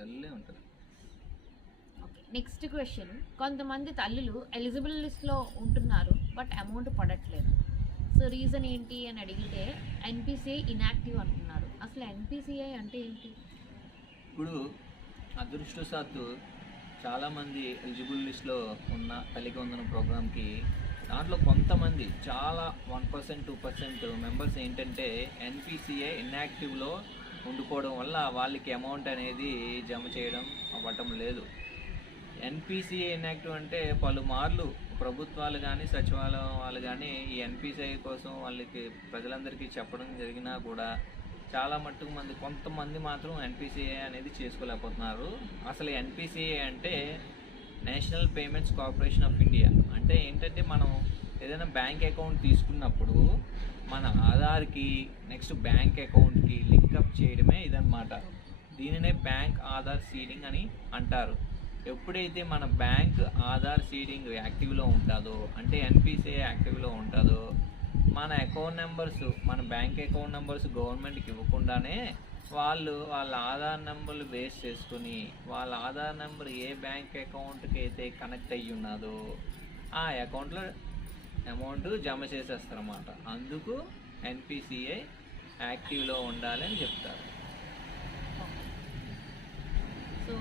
డల్లే ఉంటుంది. Okay, next question. కొంతమంది తల్లులు ఎలిజిబుల్ లిస్ట్లో ఉంటున్నారు బట్ అమౌంట్ పడట్లేదు. సో రీజన్ ఏంటి అని అడిగితే ఎన్పిసిఐ ఇన్యాక్టివ్ అంటున్నారు. అసలు ఎన్పిసిఐ అంటే ఏంటి? ఇప్పుడు అదృష్టవశాత్తు చాలామంది ఎలిజిబుల్ లిస్ట్లో ఉన్న తల్లికి వందనం ప్రోగ్రామ్కి దాంట్లో కొంతమంది చాలా 1% 2% మెంబర్స్ ఏంటంటే ఎన్పిసిఐ ఇన్యాక్టివ్లో ఉండిపోవడం వల్ల వాళ్ళకి అమౌంట్ అనేది జమ చేయడం అవ్వటం లేదు. ఎన్పిసిఐ ఇన్యాక్టివ్ అంటే పలుమార్లు ప్రభుత్వాలు కానీ సచివాలయం వాళ్ళు కానీ ఈ ఎన్పిసిఐ కోసం వాళ్ళకి ప్రజలందరికీ చెప్పడం జరిగినా కూడా చాలా మట్టుకు కొంతమంది మాత్రం ఎన్పిసిఐ అనేది చేసుకోలేకపోతున్నారు. అసలు ఎన్పిసిఐ అంటే national payments corporation of India. అంటే ఏంటంటే మనం ఏదైనా బ్యాంక్ అకౌంట్ తీసుకున్నప్పుడు మన ఆధార్కి నెక్స్ట్ బ్యాంక్ అకౌంట్కి లింకప్ చేయడమే ఇదన్నమాట. దీనినే బ్యాంక్ ఆధార్ సీడింగ్ అని అంటారు. ఎప్పుడైతే మన బ్యాంక్ ఆధార్ సీడింగ్ యాక్టివ్లో ఉంటుందో అంటే ఎన్పిసిఐ యాక్టివ్లో ఉంటుందో మన అకౌంట్ నెంబర్స్ మన బ్యాంక్ అకౌంట్ నెంబర్స్ గవర్నమెంట్కి ఇవ్వకుండానే వాళ్ళ ఆధార్ నెంబర్లు బేస్ చేసుకుని వాళ్ళ ఆధార్ నెంబర్ ఏ బ్యాంక్ అకౌంట్కి అయితే కనెక్ట్ అయ్యి ఉన్నదో ఆ అకౌంట్లో అమౌంట్ జమ చేసేస్తారన్నమాట. అందుకు ఎన్పిసిఐ యాక్టివ్లో ఉండాలి అని చెప్తారు. సో